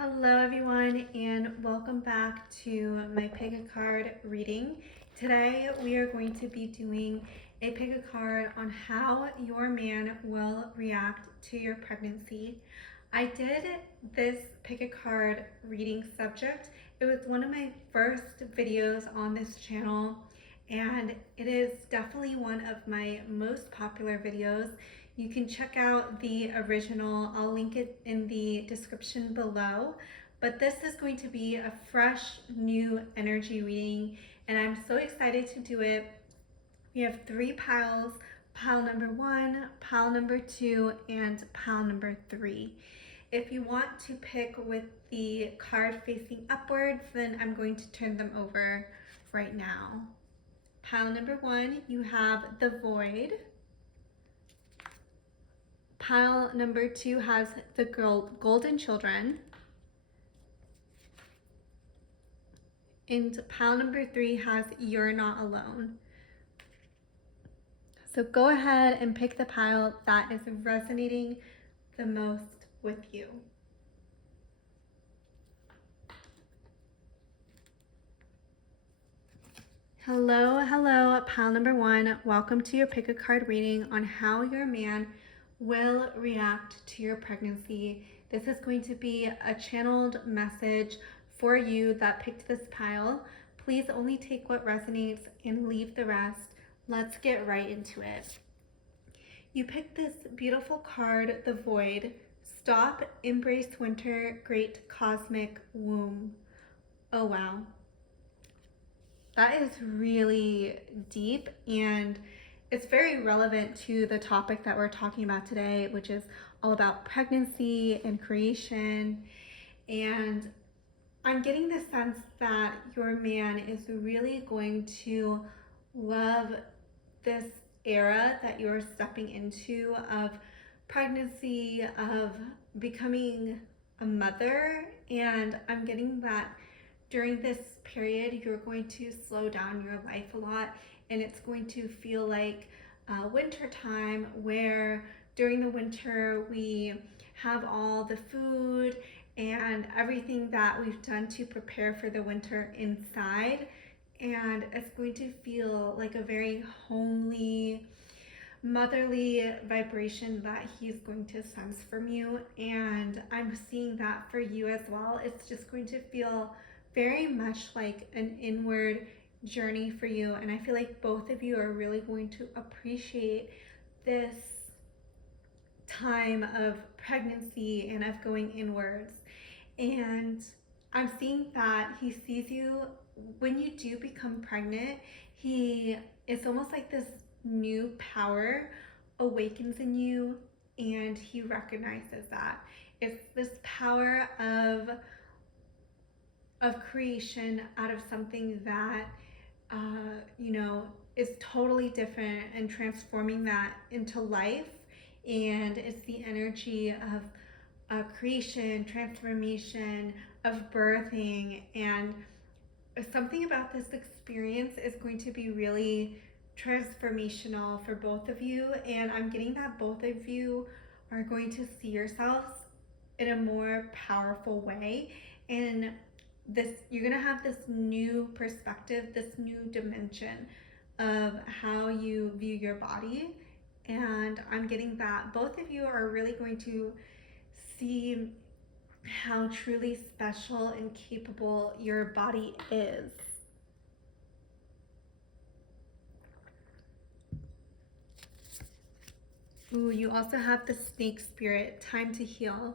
Hello everyone and welcome back to my pick a card reading. Today we are going to be doing a pick a card on how your man will react to your pregnancy. I did this pick a card reading subject. It was one of my first videos on this channel and it is definitely one of my most popular videos. You can check out the original. I'll link it in the description below. But this is going to be a fresh, new energy reading, and I'm so excited to do it. We have 3 piles, pile number 1, pile number 2, and pile number 3. If you want to pick with the card facing upwards, then I'm going to turn them over right now. Pile number 1, you have the Void. Pile number 2 has the Golden Children. And pile number 3 has You're Not Alone. So go ahead and pick the pile that is resonating the most with you. Hello, pile number 1. Welcome to your pick a card reading on how your man will react to your pregnancy. This is going to be a channeled message for you that picked this pile. Please only take what resonates and leave the rest. Let's get right into it. You picked this beautiful card, the Void. Stop, embrace winter, great cosmic womb. Oh wow. That is really deep, and it's very relevant to the topic that we're talking about today, which is all about pregnancy and creation. And I'm getting the sense that your man is really going to love this era that you're stepping into of pregnancy, of becoming a mother. And I'm getting that during this period, you're going to slow down your life a lot, and it's going to feel like winter time, where during the winter we have all the food and everything that we've done to prepare for the winter inside, and it's going to feel like a very homely, motherly vibration that he's going to sense from you. And I'm seeing that for you as well. It's just going to feel very much like an inward journey for you, and I feel like both of you are really going to appreciate this time of pregnancy and of going inwards. And I'm seeing that he sees you when you do become pregnant. It's almost like this new power awakens in you, and he recognizes that it's this power of creation out of something that is totally different, and transforming that into life. And it's the energy of creation, transformation, of birthing. And something about this experience is going to be really transformational for both of you. And I'm getting that both of you are going to see yourselves in a more powerful way. And you're gonna have this new perspective, this new dimension of how you view your body. And I'm getting that both of you are really going to see how truly special and capable your body is. Ooh, you also have the Snake Spirit, time to heal.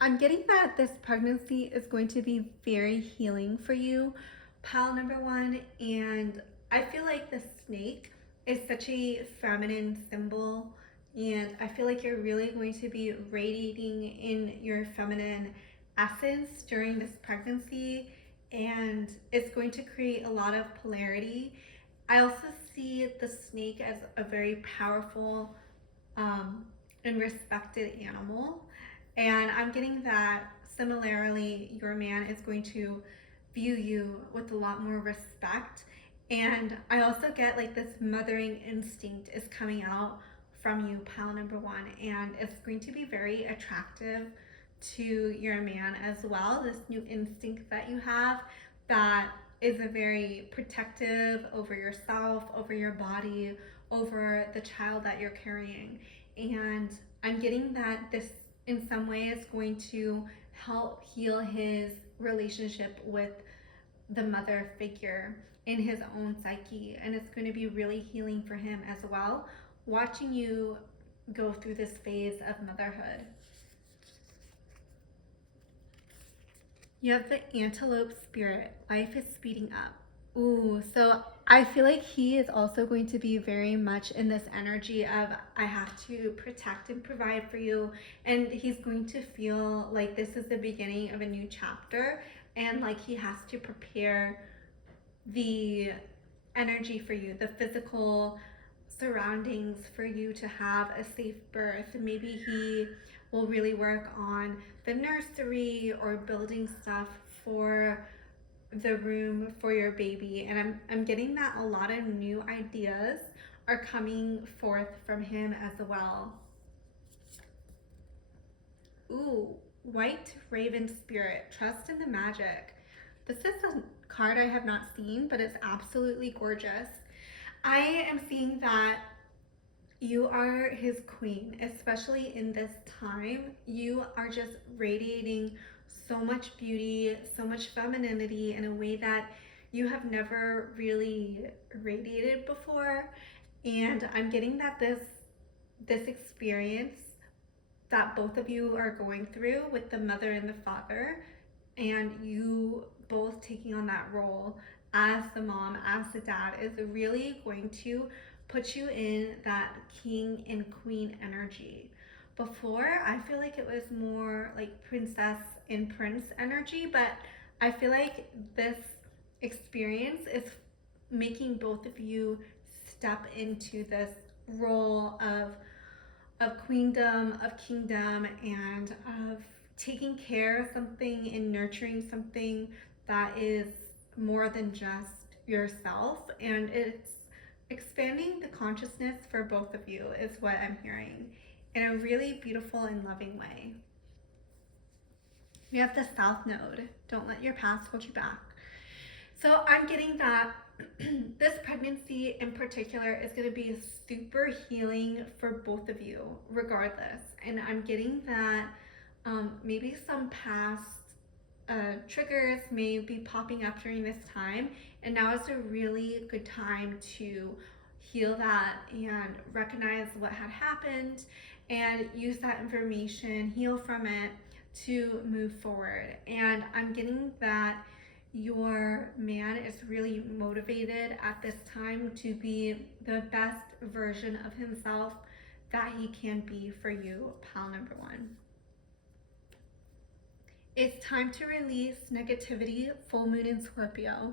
I'm getting that this pregnancy is going to be very healing for you, pile number 1. And I feel like the snake is such a feminine symbol, and I feel like you're really going to be radiating in your feminine essence during this pregnancy, and it's going to create a lot of polarity. I also see the snake as a very powerful and respected animal. And I'm getting that similarly, your man is going to view you with a lot more respect. And I also get like this mothering instinct is coming out from you, pile number 1, and it's going to be very attractive to your man as well, this new instinct that you have that is a very protective over yourself, over your body, over the child that you're carrying. And I'm getting that this in some way is going to help heal his relationship with the mother figure in his own psyche, and it's going to be really healing for him as well, watching you go through this phase of motherhood. You have the antelope spirit. Life is speeding up. Ooh, so I feel like he is also going to be very much in this energy of I have to protect and provide for you. And he's going to feel like this is the beginning of a new chapter, and like he has to prepare the energy for you, the physical surroundings for you to have a safe birth. Maybe he will really work on the nursery or building stuff for the room for your baby. And I'm getting that a lot of new ideas are coming forth from him as well. Ooh, white raven spirit, trust in the magic. This is a card I have not seen, but it's absolutely gorgeous. I am seeing that you are his queen, especially in this time. You are just radiating so much beauty, so much femininity in a way that you have never really radiated before. And I'm getting that this experience that both of you are going through with the mother and the father, and you both taking on that role as the mom, as the dad, is really going to put you in that king and queen energy. Before, I feel like it was more like princess and prince energy, but I feel like this experience is making both of you step into this role of queendom, of kingdom, and of taking care of something and nurturing something that is more than just yourself. And it's expanding the consciousness for both of you, is what I'm hearing, in a really beautiful and loving way. We have the South Node. Don't let your past hold you back. So I'm getting that this pregnancy in particular is going to be super healing for both of you, regardless. And I'm getting that maybe some past triggers may be popping up during this time, and now is a really good time to heal that and recognize what had happened and use that information, heal from it to move forward. And I'm getting that your man is really motivated at this time to be the best version of himself that he can be for you, pal number one. It's time to release negativity, full moon in Scorpio.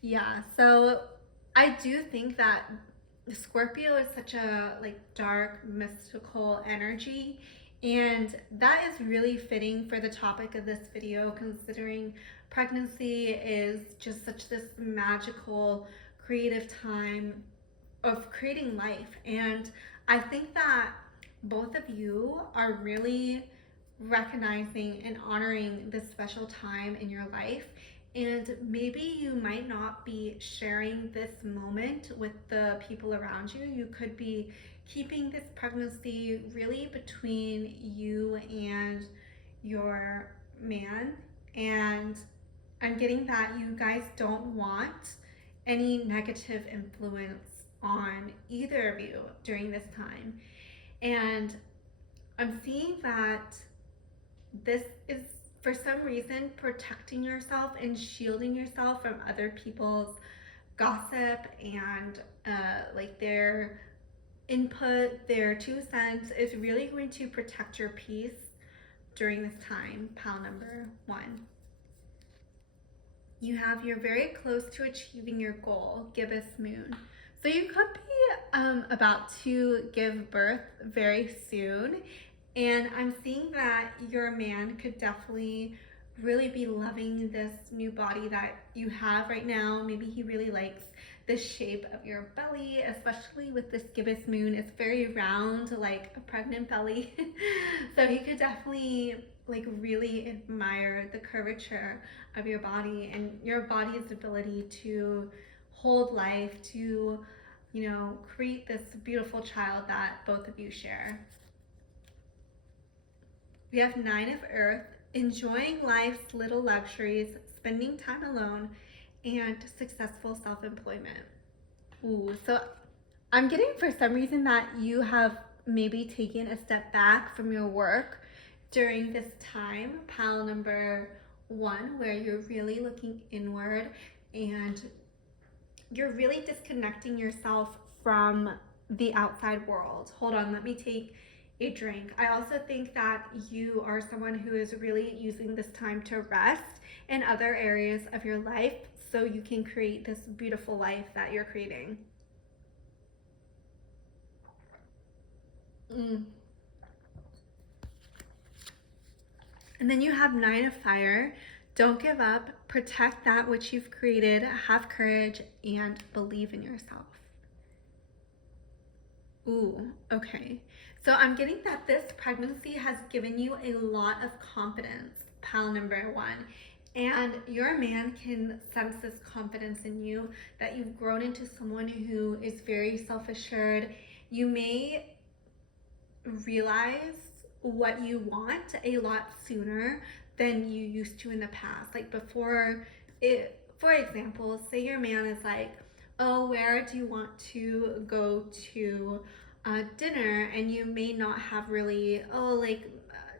Yeah, so I do think that Scorpio is such a like dark, mystical energy, and that is really fitting for the topic of this video, considering pregnancy is just such this magical, creative time of creating life. And I think that both of you are really recognizing and honoring this special time in your life. And maybe you might not be sharing this moment with the people around you. You could be keeping this pregnancy really between you and your man. And I'm getting that you guys don't want any negative influence on either of you during this time. And I'm seeing that this is, for some reason, protecting yourself and shielding yourself from other people's gossip and like their input, their 2 cents, is really going to protect your peace during this time, pal number one. You have, you're very close to achieving your goal, gibbous moon. So you could be about to give birth very soon. And I'm seeing that your man could definitely really be loving this new body that you have right now. Maybe he really likes the shape of your belly, especially with this gibbous moon. It's very round, like a pregnant belly. So he could definitely like really admire the curvature of your body and your body's ability to hold life, to, you know, create this beautiful child that both of you share. We have 9 of Earth, enjoying life's little luxuries, spending time alone, and successful self-employment. Ooh, so I'm getting for some reason that you have maybe taken a step back from your work during this time, pile number 1, where you're really looking inward and you're really disconnecting yourself from the outside world. Hold on, let me take a drink. I also think that you are someone who is really using this time to rest in other areas of your life so you can create this beautiful life that you're creating. And then you have 9 of Fire. Don't give up, protect that which you've created, have courage, and believe in yourself. Ooh, okay. So I'm getting that this pregnancy has given you a lot of confidence, pile number 1. And your man can sense this confidence in you, that you've grown into someone who is very self-assured. You may realize what you want a lot sooner than you used to in the past. Like before, for example, say your man is like, oh, where do you want to go to dinner? And you may not have really, oh, like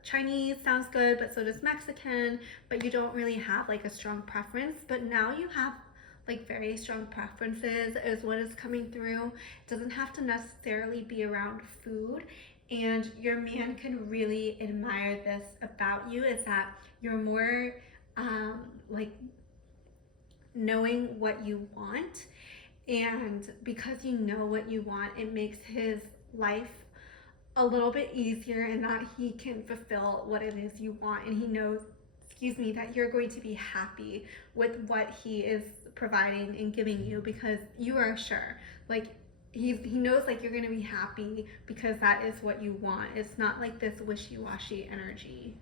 Chinese sounds good, but so does Mexican, but you don't really have like a strong preference. But now you have like very strong preferences is what is coming through. It doesn't have to necessarily be around food. And your man can really admire this about you, is that you're more like knowing what you want. And because you know what you want, it makes his life a little bit easier in that he can fulfill what it is you want. And he knows, excuse me, that you're going to be happy with what he is providing and giving you because you are sure. Like, he knows like you're gonna be happy because that is what you want. It's not like this wishy-washy energy.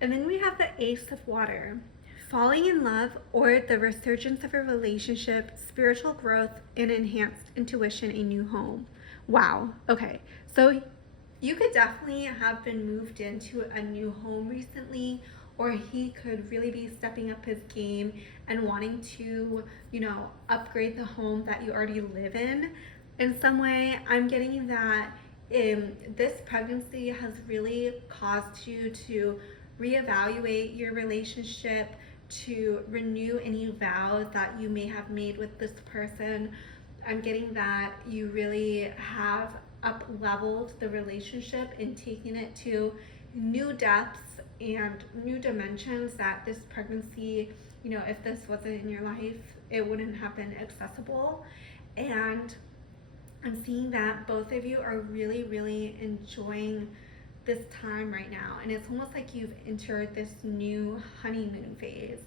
And then we have the Ace of Water. Falling in love or the resurgence of a relationship, spiritual growth, and enhanced intuition, a new home. Wow. Okay. So you could definitely have been moved into a new home recently, or he could really be stepping up his game and wanting to, you know, upgrade the home that you already live in some way. I'm getting that this pregnancy has really caused you to reevaluate your relationship, to renew any vows that you may have made with this person. I'm getting that you really have up leveled the relationship and taking it to new depths and new dimensions that this pregnancy, you know, if this wasn't in your life, it wouldn't have been accessible. And I'm seeing that both of you are really, really enjoying this time right now. And it's almost like you've entered this new honeymoon phase,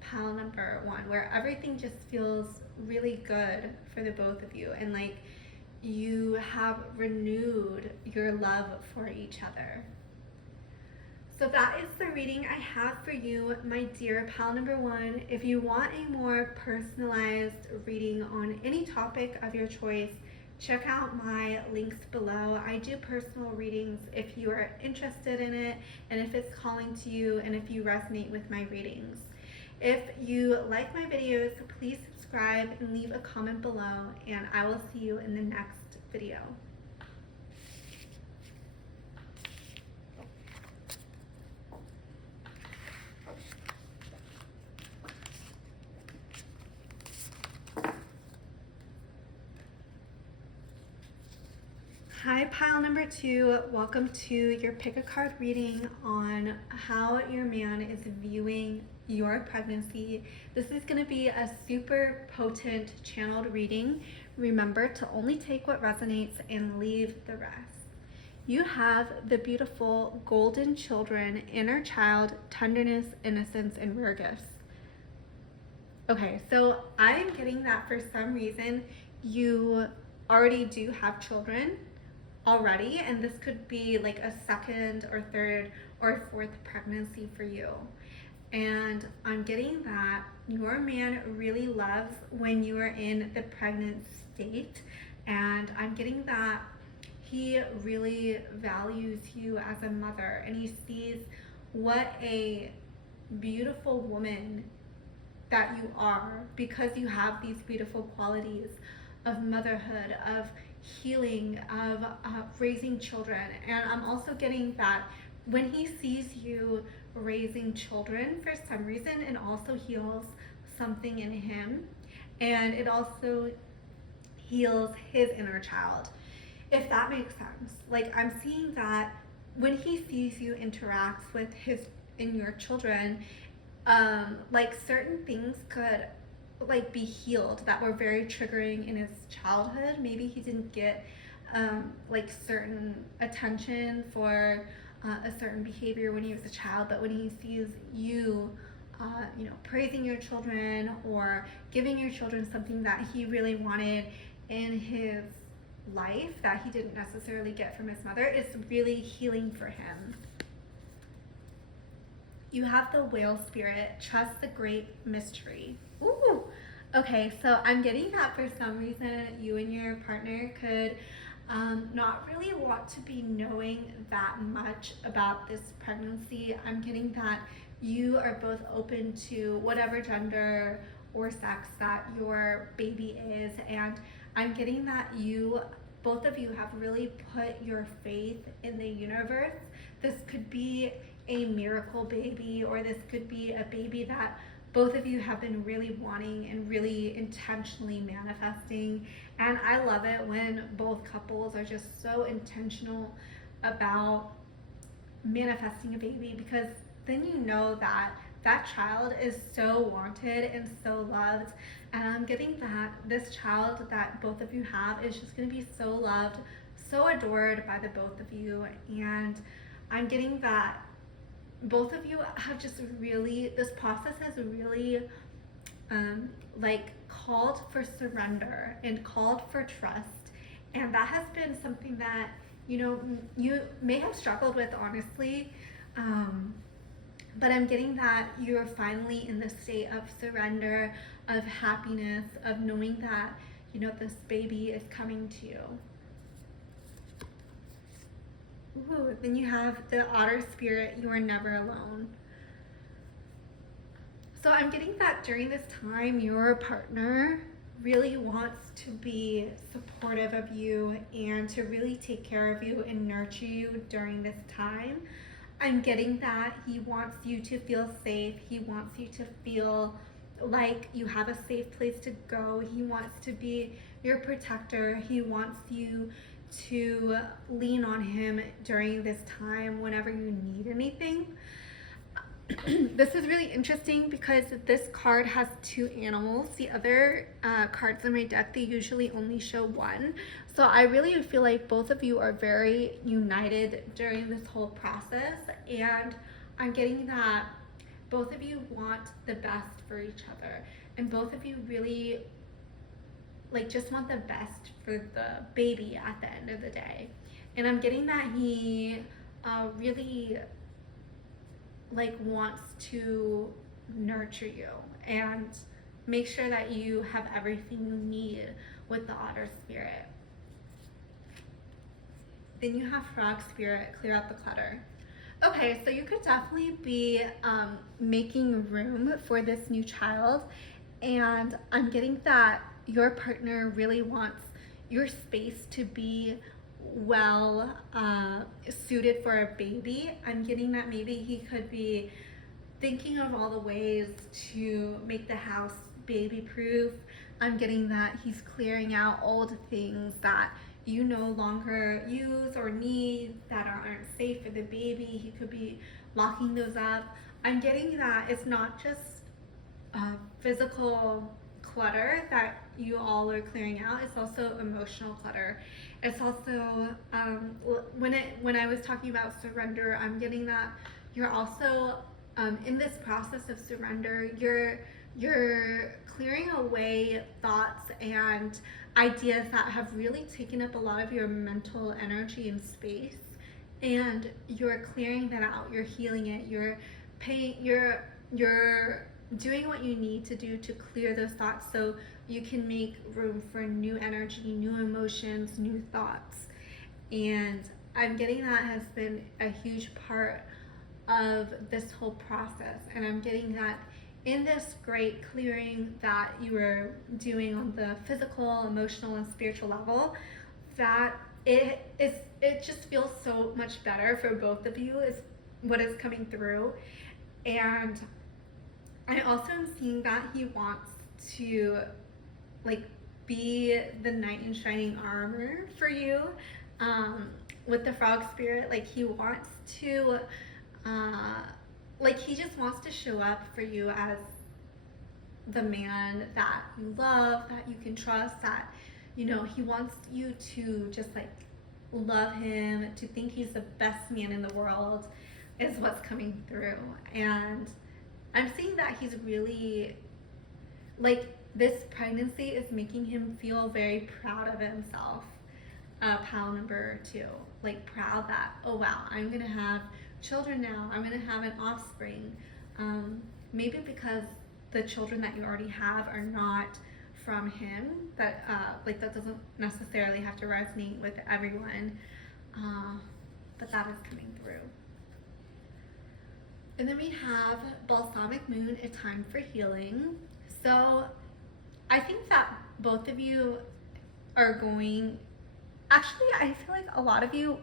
pile number 1, where everything just feels really good for the both of you. And like you have renewed your love for each other. So that is the reading I have for you, my dear pal number 1. If you want a more personalized reading on any topic of your choice, check out my links below. I do personal readings if you are interested in it and if it's calling to you and if you resonate with my readings. If you like my videos, please subscribe and leave a comment below, and I will see you in the next video. Hi, pile number 2. Welcome to your pick a card reading on how your man is viewing your pregnancy. This is going to be a super potent channeled reading. Remember to only take what resonates and leave the rest. You have the beautiful golden children, inner child, tenderness, innocence, and rare gifts. Okay, so I'm getting that for some reason you already do have children, already, and this could be like a second or third or fourth pregnancy for you. And I'm getting that your man really loves when you are in the pregnant state, and I'm getting that he really values you as a mother, and he sees what a beautiful woman that you are because you have these beautiful qualities of motherhood, of healing, of raising children. And I'm also getting that when he sees you raising children, for some reason, it also heals something in him, and it also heals his inner child, if that makes sense. Like, I'm seeing that when he sees you interact with his and your children, like certain things could like be healed that were very triggering in his childhood. Maybe he didn't get like certain attention for a certain behavior when he was a child, but when he sees you praising your children or giving your children something that he really wanted in his life that he didn't necessarily get from his mother, it's really healing for him. You have the whale spirit, trust the great mystery. Ooh. Okay, so I'm getting that for some reason you and your partner could not really want to be knowing that much about this pregnancy. I'm getting that you are both open to whatever gender or sex that your baby is, and I'm getting that both of you have really put your faith in the universe. This could be a miracle baby, or this could be a baby that both of you have been really wanting and really intentionally manifesting. And I love it when both couples are just so intentional about manifesting a baby, because then you know that that child is so wanted and so loved. And I'm getting that this child that both of you have is just going to be so loved, so adored by the both of you. And I'm getting that both of you have just really, this process has really like called for surrender and called for trust. And that has been something that you may have struggled with, honestly. But I'm getting that you're finally in the state of surrender, of happiness, of knowing that this baby is coming to you. Ooh, then you have the otter spirit, you are never alone. So I'm getting that during this time, your partner really wants to be supportive of you and to really take care of you and nurture you during this time. I'm getting that he wants you to feel safe. He wants you to feel like you have a safe place to go. He wants to be your protector. He wants you to lean on him during this time whenever you need anything. This is really interesting because this card has two animals. The other cards in my deck, they usually only show one. So I really feel like both of you are very united during this whole process, and I'm getting that both of you want the best for each other, and both of you really just want the best for the baby at the end of the day. And I'm getting that he really wants to nurture you and make sure that you have everything you need with the otter spirit. Then you have frog spirit, clear out the clutter. Okay, so you could definitely be making room for this new child, and I'm getting that your partner really wants your space to be well suited for a baby. I'm getting that maybe he could be thinking of all the ways to make the house baby proof. I'm getting that he's clearing out all the things that you no longer use or need that aren't safe for the baby. He could be locking those up. I'm getting that it's not just physical clutter that you all are clearing out, it's also emotional clutter. It's also when I was talking about surrender, I'm getting that you're also in this process of surrender, you're You're clearing away thoughts and ideas that have really taken up a lot of your mental energy and space. And you're clearing that out. You're healing it. You're doing what you need to do to clear those thoughts so you can make room for new energy, new emotions, new thoughts. And I'm getting that has been a huge part of this whole process. And I'm getting that in this great clearing that you are doing on the physical, emotional, and spiritual level, that it just feels so much better for both of you is what is coming through. And I also am seeing that he wants to like be the knight in shining armor for you, um, with the frog spirit. Like he wants to uh, like he just wants to show up for you as the man that you love, that you can trust, that he wants you to just like love him, to think he's the best man in the world is what's coming through. And I'm seeing that he's really like this pregnancy is making him feel very proud of himself. Pal number 2, like proud that, oh wow, I'm gonna have children now, I'm gonna have an offspring. Maybe because the children that you already have are not from him, that like that doesn't necessarily have to resonate with everyone, but that is coming through. And then we have balsamic moon, a time for healing. So I think that both of you are going, actually I feel like a lot of you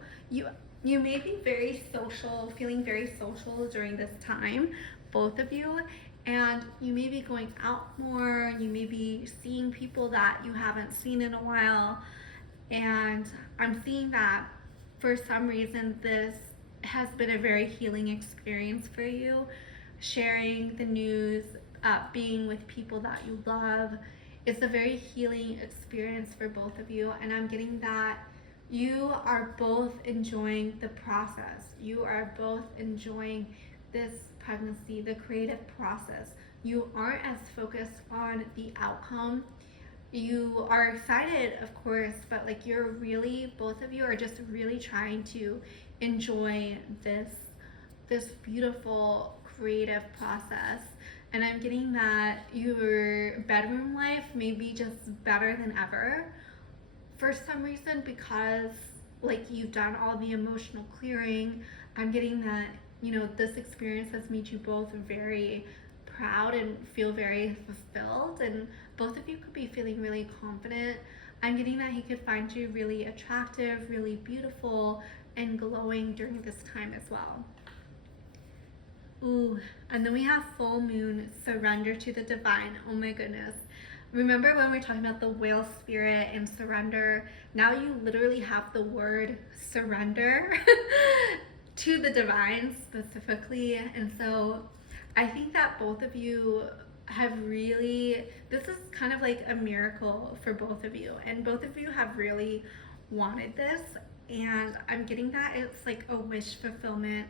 may be very social, feeling very social during this time, both of you, and you may be going out more, you may be seeing people that you haven't seen in a while. And I'm seeing that for some reason this has been a very healing experience for you. Sharing the news, being with people that you love, it's a very healing experience for both of you. And I'm getting that you are both enjoying the process. You are both enjoying this pregnancy, the creative process. You aren't as focused on the outcome. You are excited, of course, but like you're really, both of you are just really trying to enjoy this beautiful creative process. And I'm getting that your bedroom life may be just better than ever for some reason, because like you've done all the emotional clearing. I'm getting that this experience has made you both very proud and feel very fulfilled, and both of you could be feeling really confident. I'm getting that he could find you really attractive, really beautiful, and glowing during this time as well. Ooh, and then we have full moon, surrender to the divine. Oh my goodness. Remember when we were talking about the whale spirit and surrender? Now you literally have the word surrender to the divine specifically. And so I think that both of you have really, this is kind of like a miracle for both of you. And both of you have really wanted this. And I'm getting that it's like a wish fulfillment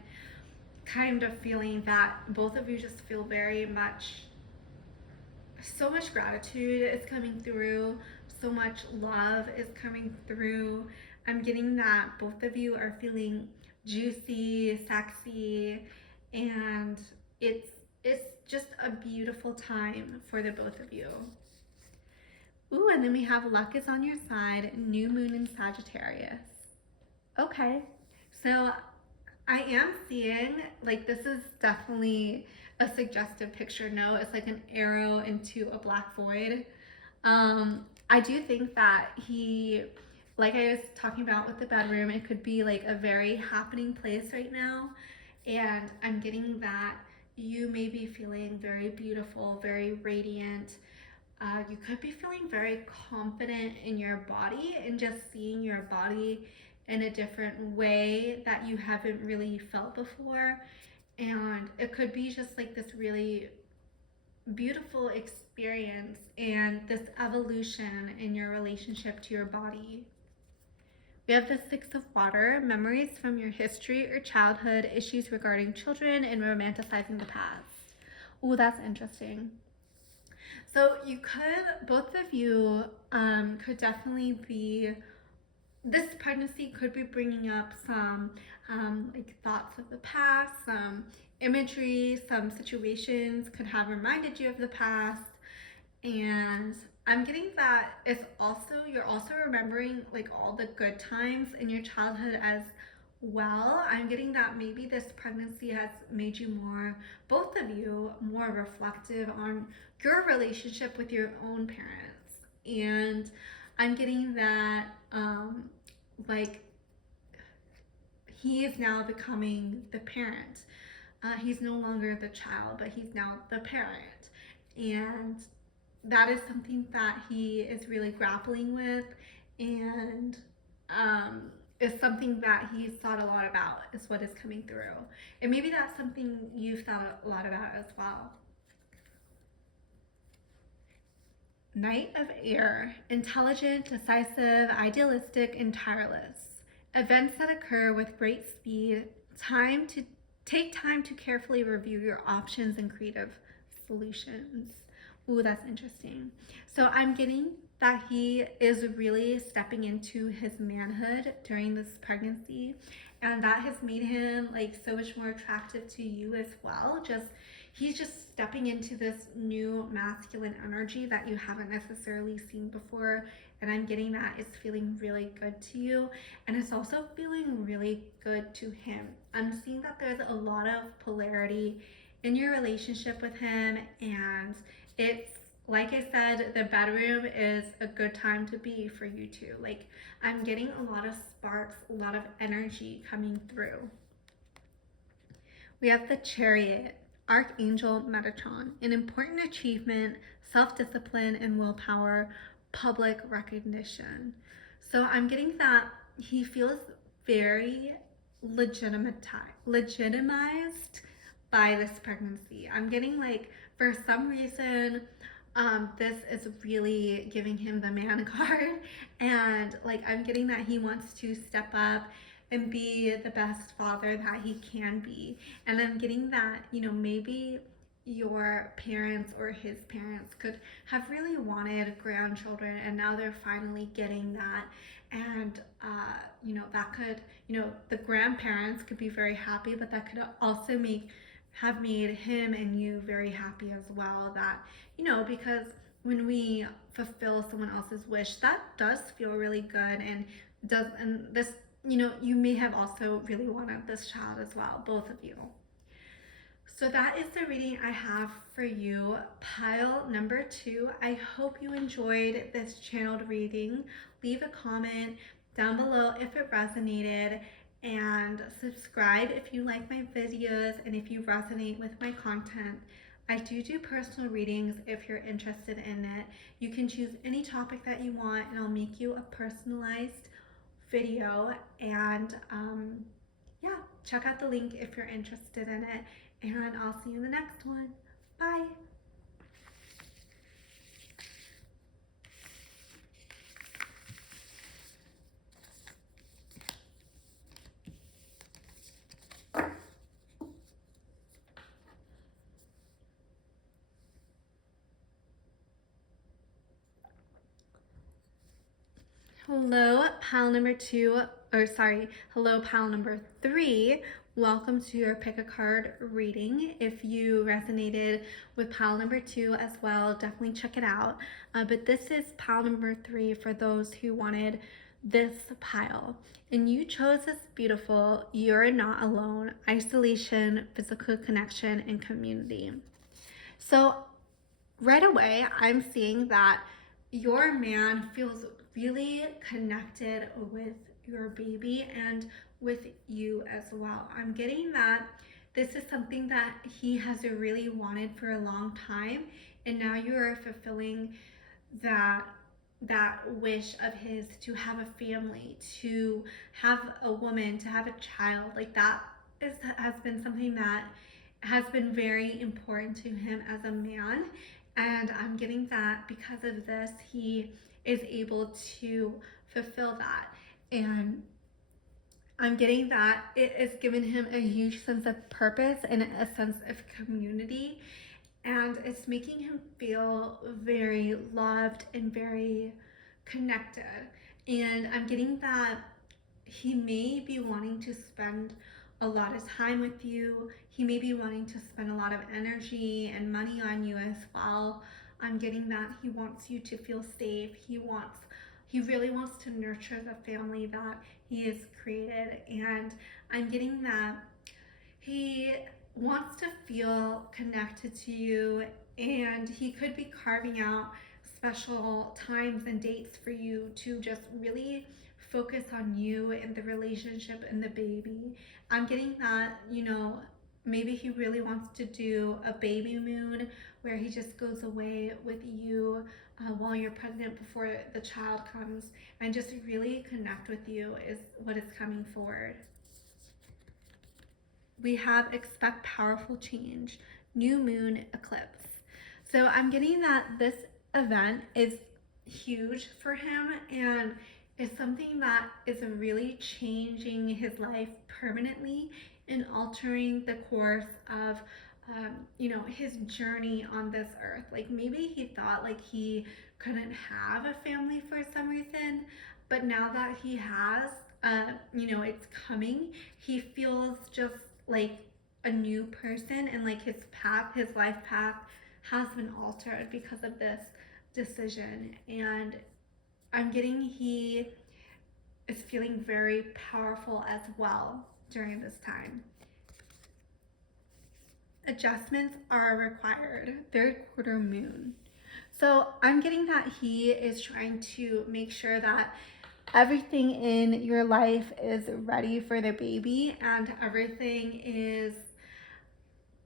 kind of feeling, that both of you just feel very much, so much gratitude is coming through, so much love is coming through. I'm getting that both of you are feeling juicy, sexy, and it's just a beautiful time for the both of you. Ooh, and then we have luck is on your side, new moon in Sagittarius. Okay, so I am seeing, like, this is definitely a suggestive picture. No, it's like an arrow into a black void. I do think that he, like I was talking about with the bedroom, it could be like a very happening place right now. And I'm getting that you may be feeling very beautiful, very radiant. You could be feeling very confident in your body and just seeing your body in a different way that you haven't really felt before. And it could be just like this really beautiful experience and this evolution in your relationship to your body. We have the Six of Water, memories from your history or childhood, issues regarding children, and romanticizing the past. Oh, that's interesting. So you could, both of you could definitely be, this pregnancy could be bringing up some like thoughts of the past, some imagery, some situations could have reminded you of the past. And I'm getting that it's also, you're also remembering like all the good times in your childhood as well. I'm getting that maybe this pregnancy has made you more, both of you, more reflective on your relationship with your own parents. And I'm getting that, like, he is now becoming the parent. He's no longer the child, but he's now the parent. And that is something that he is really grappling with, and is something that he's thought a lot about, is what is coming through. And maybe that's something you've thought a lot about as well. Knight of Air, intelligent, decisive, idealistic, and tireless. Events that occur with great speed, time to take time to carefully review your options and creative solutions. Ooh, that's interesting. So I'm getting that he is really stepping into his manhood during this pregnancy, and that has made him like so much more attractive to you as well. Just he's just stepping into this new masculine energy that you haven't necessarily seen before, and I'm getting that it's feeling really good to you, and it's also feeling really good to him. I'm seeing that there's a lot of polarity in your relationship with him, and it's like I said, the bedroom is a good time to be for you two. Like, I'm getting a lot of sparks, a lot of energy coming through. We have the Chariot, Archangel Metatron, an important achievement, self-discipline and willpower, public recognition. So I'm getting that he feels very legitimized by this pregnancy. I'm getting like, for some reason, this is really giving him the man card, and like I'm getting that he wants to step up and be the best father that he can be. And I'm getting that, you know, maybe your parents or his parents could have really wanted grandchildren, and now they're finally getting that. And you know, that could, you know, the grandparents could be very happy, but that could also have made him and you very happy as well. That, you know, because when we fulfill someone else's wish, that does feel really good, and does, and this, you know, you may have also really wanted this child as well, both of you. So that is the reading I have for you, pile number 2. I hope you enjoyed this channeled reading. Leave a comment down below if it resonated, and subscribe if you like my videos and if you resonate with my content. I do personal readings if you're interested in it. You can choose any topic that you want, and I'll make you a personalized video. And yeah, check out the link if you're interested in it, and I'll see you in the next one. Bye. Hello, pile number 2, or sorry, hello, pile number 3. Welcome to your pick a card reading. If you resonated with pile number 2 as well, definitely check it out. But this is pile number 3 for those who wanted this pile. And you chose this beautiful, you're not alone, isolation, physical connection, and community. So right away, I'm seeing that your man feels really connected with your baby and with you as well. I'm getting that this is something that he has really wanted for a long time, and now you are fulfilling that wish of his to have a family, to have a woman, to have a child. Like, that has been something that has been very important to him as a man, and I'm getting that because of this, he is able to fulfill that. And I'm getting that it has given him a huge sense of purpose and a sense of community. and it's making him feel very loved and very connected. And I'm getting that he may be wanting to spend a lot of time with you. He may be wanting to spend a lot of energy and money on you as well. I'm getting that he wants you to feel safe. He really wants to nurture the family that he has created. And I'm getting that he wants to feel connected to you, and he could be carving out special times and dates for you to just really focus on you and the relationship and the baby. I'm getting that, maybe he really wants to do a baby moon where he just goes away with you while you're pregnant before the child comes, and just really connect with you is what is coming forward. We have expect powerful change, new moon eclipse. So I'm getting that this event is huge for him and is something that is really changing his life permanently and altering the course of his journey on this earth. Like maybe he thought like he couldn't have a family for some reason, but now that he has, it's coming, he feels just like a new person, and like his life path has been altered because of this decision. And I'm getting he is feeling very powerful as well during this time. Adjustments are required. Third quarter moon. So I'm getting that he is trying to make sure that everything in your life is ready for the baby and everything is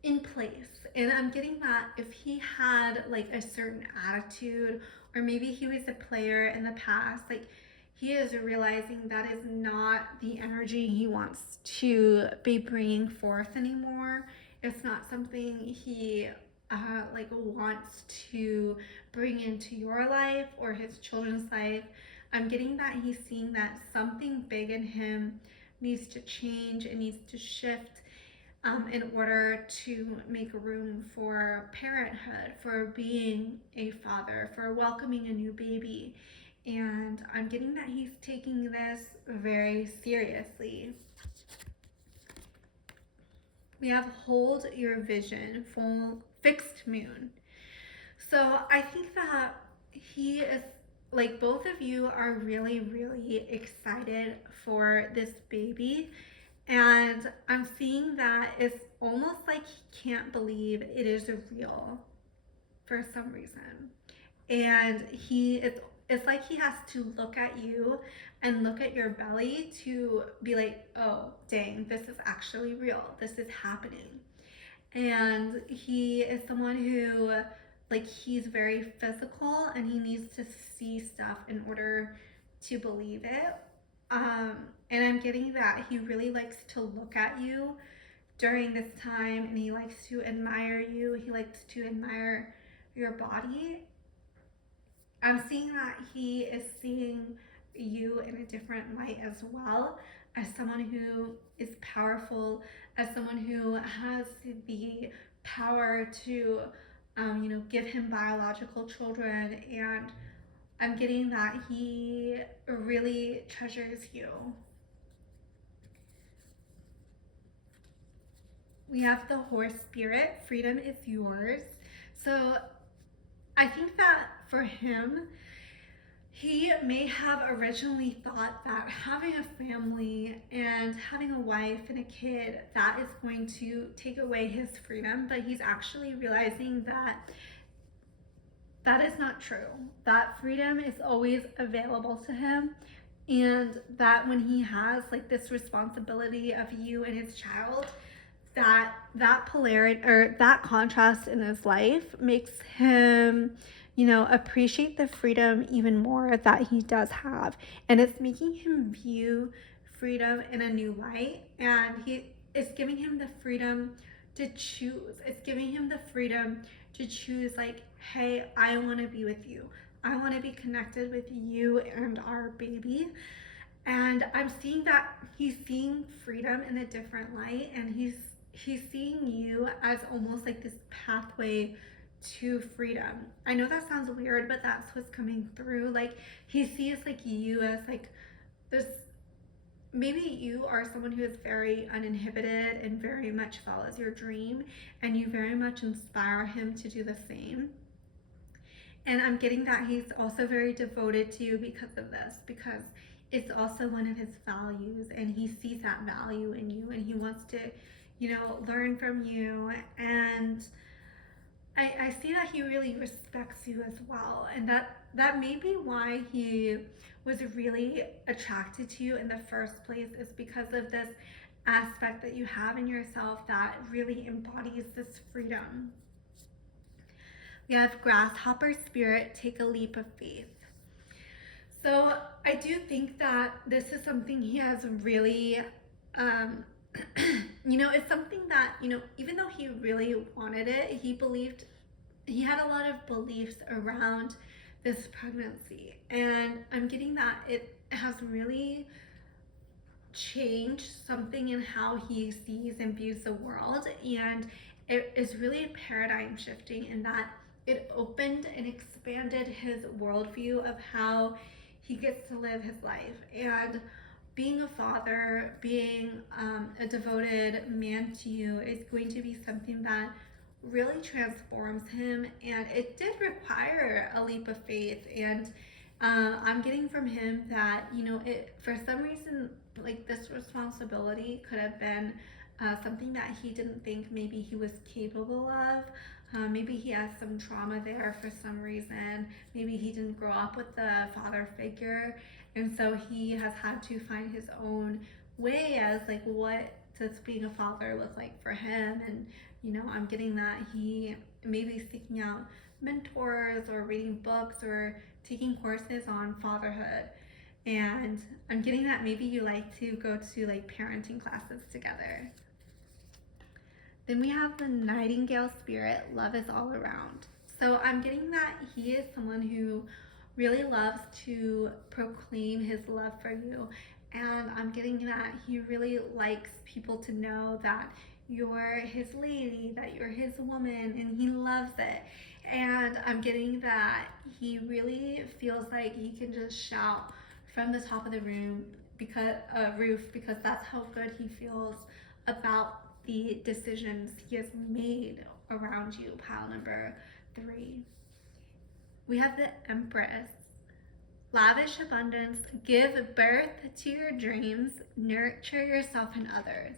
in place. And I'm getting that if he had like a certain attitude, or maybe he was a player in the past, like he is realizing that is not the energy he wants to be bringing forth anymore. It's not something he wants to bring into your life or his children's life. I'm getting that he's seeing that something big in him needs to change, it needs to shift in order to make room for parenthood, for being a father, for welcoming a new baby. And I'm getting that he's taking this very seriously. We have hold your vision, full fixed moon. So I think that he is like both of you are really, really excited for this baby. And I'm seeing that it's almost like he can't believe it is real for some reason. And it's like he has to look at you and look at your belly to be like, oh, dang, this is actually real. This is happening. And he is someone who, like, he's very physical and he needs to see stuff in order to believe it. And I'm getting that he really likes to look at you during this time, and he likes to admire you. He likes to admire your body. I'm seeing that he is seeing you in a different light as well, as someone who is powerful, as someone who has the power to, give him biological children. And I'm getting that he really treasures you. We have the horse spirit, freedom is yours. So I think that for him, he may have originally thought that having a family and having a wife and a kid, that is going to take away his freedom, but he's actually realizing that that is not true. That freedom is always available to him, and that when he has like this responsibility of you and his child, that polarity or that contrast in his life makes him appreciate the freedom even more that he does have, and it's making him view freedom in a new light, and it's giving him the freedom to choose. It's giving him the freedom to choose, like, hey, I want to be with you, I want to be connected with you and our baby. And I'm seeing that he's seeing freedom in a different light, and he's seeing you as almost like this pathway to freedom. I know that sounds weird, but that's what's coming through. Like he sees like you as like this, maybe you are someone who is very uninhibited and very much follows your dream, and you very much inspire him to do the same. And I'm getting that he's also very devoted to you because of this, because it's also one of his values, and he sees that value in you, and he wants to, learn from you. And I see that he really respects you as well, and that may be why he was really attracted to you in the first place, is because of this aspect that you have in yourself that really embodies this freedom. We have grasshopper spirit, take a leap of faith. So I do think that this is something he has really, um, it's something that, even though he really wanted it, he had a lot of beliefs around this pregnancy. And I'm getting that it has really changed something in how he sees and views the world. And it is really paradigm shifting in that it opened and expanded his worldview of how he gets to live his life. And being a father, being a devoted man to you is going to be something that really transforms him. And it did require a leap of faith. And I'm getting from him that, it, for some reason, like this responsibility could have been something that he didn't think maybe he was capable of. Maybe he has some trauma there for some reason. Maybe he didn't grow up with the father figure. And so he has had to find his own way as like, what does being a father look like for him? And, I'm getting that he may be seeking out mentors or reading books or taking courses on fatherhood. And I'm getting that maybe you like to go to like parenting classes together. Then we have the nightingale spirit, love is all around. So I'm getting that he is someone who really loves to proclaim his love for you. And I'm getting that he really likes people to know that you're his lady, that you're his woman, and he loves it. And I'm getting that he really feels like he can just shout from the top of the roof, because that's how good he feels about the decisions he has made around you. Pile number 3. We have the Empress. Lavish abundance, give birth to your dreams, nurture yourself and others.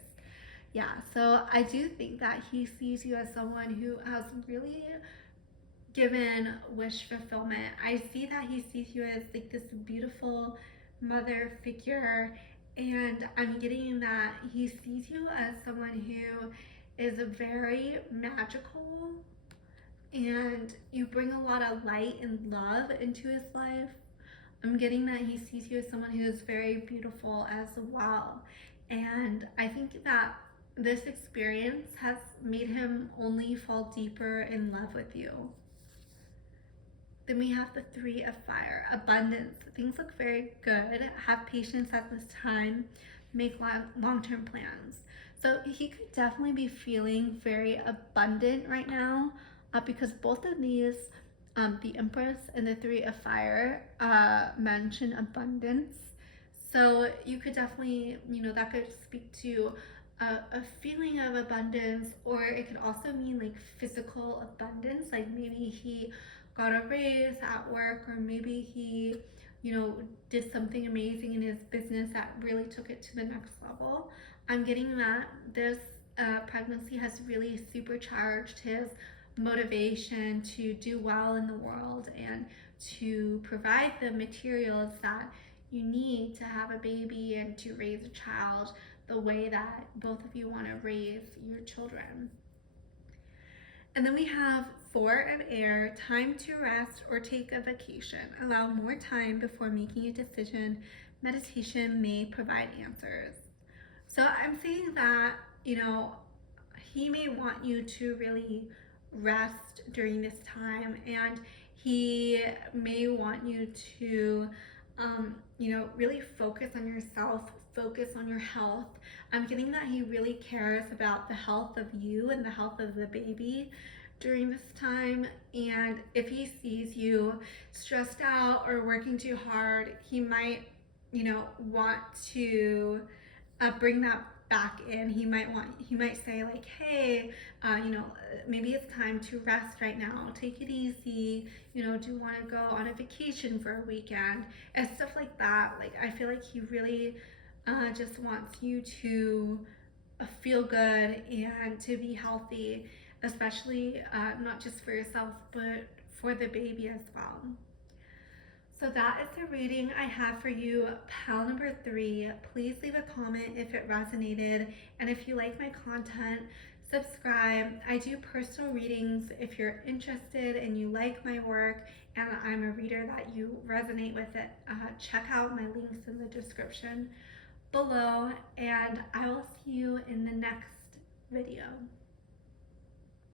Yeah, so I do think that he sees you as someone who has really given wish fulfillment. I see that he sees you as like this beautiful mother figure, and I'm getting that he sees you as someone who is very magical, and you bring a lot of light and love into his life. I'm getting that he sees you as someone who is very beautiful as well. And I think that this experience has made him only fall deeper in love with you. Then we have the 3 of fire, abundance. Things look very good. Have patience at this time. Make long-term plans. So he could definitely be feeling very abundant right now, because both of these, the Empress and the 3 of fire, mention abundance. So you could definitely, that could speak to a feeling of abundance, or it could also mean like physical abundance. Like maybe he got a raise at work, or maybe he, did something amazing in his business that really took it to the next level. I'm getting that this pregnancy has really supercharged his motivation to do well in the world and to provide the materials that you need to have a baby and to raise a child the way that both of you want to raise your children. And then we have 4 of air, time to rest or take a vacation. Allow more time before making a decision. Meditation may provide answers. So I'm saying that, he may want you to really rest during this time, and he may want you to, really focus on yourself focus on your health. I'm getting that he really cares about the health of you and the health of the baby during this time. And if he sees you stressed out or working too hard, he might, want to bring that back in. He might say like, hey, maybe it's time to rest right now. Take it easy. Do you want to go on a vacation for a weekend and stuff like that. Like, I feel like he really just wants you to feel good and to be healthy, especially not just for yourself, but for the baby as well. So that is the reading I have for you, pal number 3. Please leave a comment if it resonated, and if you like my content, subscribe. I do personal readings if you're interested and you like my work and I'm a reader that you resonate with it. Check out my links in the description below, and I will see you in the next video.